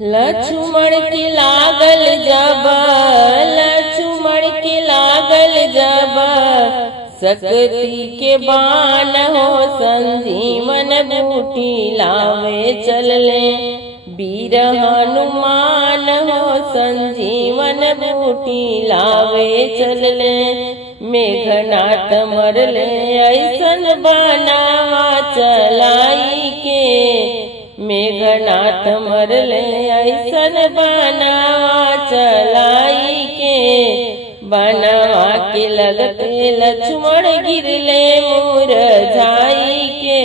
लक्ष्मण के लागल जब, लक्ष्मण के लागल जब, शक्ति के बाण हो संजीवन बूटी लावे चलले। वीर हनुमान हो संजीवन बूटी लावे चलले। मेघनाथ मरले ऐसन बनावा चलाई के, मेघनाथ मरले ऐसन बनावा चलाई के। बनवा के लगते लक्ष्मण गिरले मुरझाई के,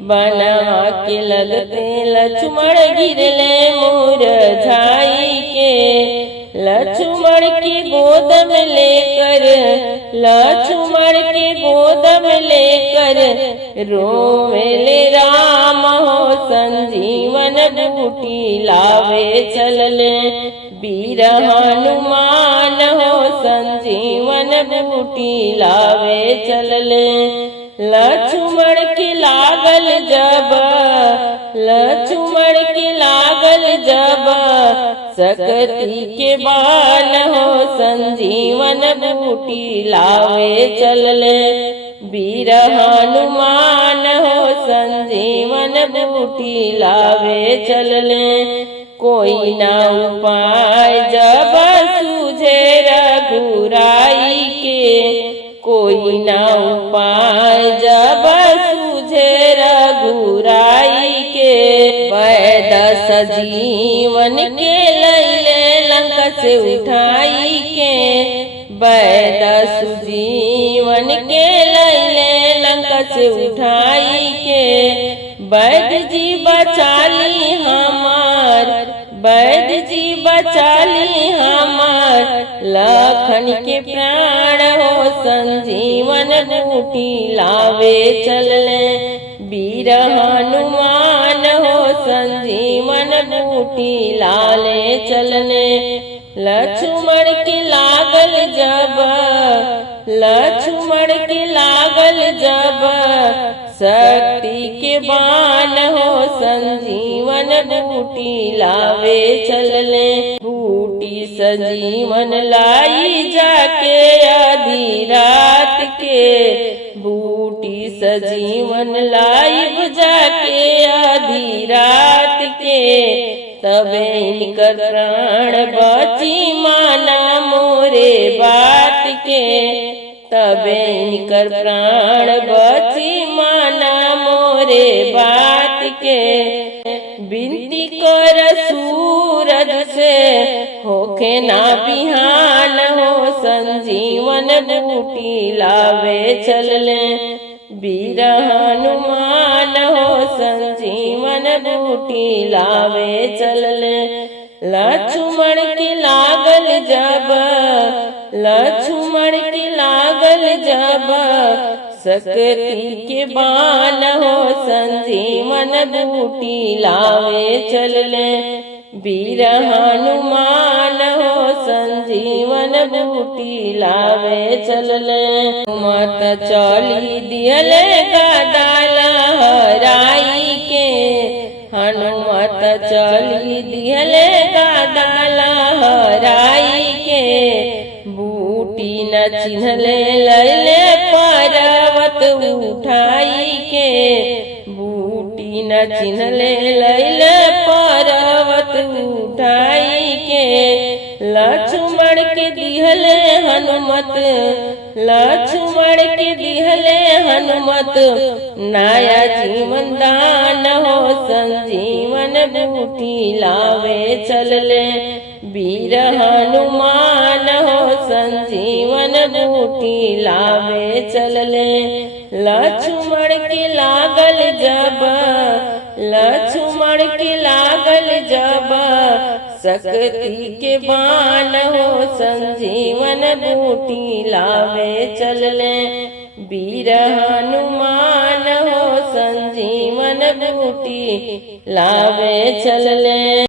बनवा के लगते लक्ष्मण गिरले मुरझाई के। लक्ष्मण के गोद में लेकर, लक्ष्मण के गोद में लेकर, रोवेले राम हो संजीवन बूटी लावे चलले। वीर हनुमान हो संजीवन बूटी लावे चलले। लक्ष्मण के लागल जब, लक्ष्मण के लागल जब, शक्ति के बाण हो संजीवन बूटी लावे चलले। वीर हनुमान हो संजीवन बूटी लावे चलले। कोई ना उपाय जब सूझे रघुराई के, कोई ना उपाय जब सूझे रघुराई के। वैद सजीवन के लैले लंका से उठाई के, वैद सुजीवन के लैले लंका से उठाई के। वैद्य जी बचाली हमार, वैद्य जी बचाली हमार, लखन के प्राण हो संजीवन बूटी लावे चलले। वीर हनुमान हो संजीवन बूटी लाले चलने। लक्ष्मण के लागल जब, लक्ष्मण के लागल जब, शक्ति के बाण हो संजीवन बूटी लावे चलले। बूटी संजीवन लाई जाके आधी रात के, बूटी सजीवन लाई जाके आधी रात के। तबे इनकर प्राण बची माना मोरे बात के, तबे इनकर प्राण बची माना मोरे बात के। विनती कर सूरज से होखे ना बिहान हो संजीवन बूटी लावे चलले। वीर हनुमान हो संजीवन बूटी लावे चलले। लक्ष्मण के लागल जब, लक्ष्मण के लागल जब, शक्ति के बाण हो संजीवन बूटी लावे चलले। वीर हनुमान हो संजीवन बूटी लावे चलले। मत चली दियले गदा लहराई के, हनुमत चली दियले गदा लहराई के। बूटी न चिन्हले लैले पर्वत उठाई के, बूटी न चिन्हले लैले पर्वत उठाई के। लक्ष्मण के दिहले हनुमत, लक्ष्मण के दिहले हनुमत, नया जीवन दान हो संजीवन बूटी लावे चलले। वीर हनुमान हो संजीवन बूटी लावे चलले। लक्ष्मण के लागल जब, लक्ष्मण के लागल जब, शक्ति के बाण हो संजीवन बूटी लावे चलले। वीर हनुमान हो संजीवन बूटी लावे चलले।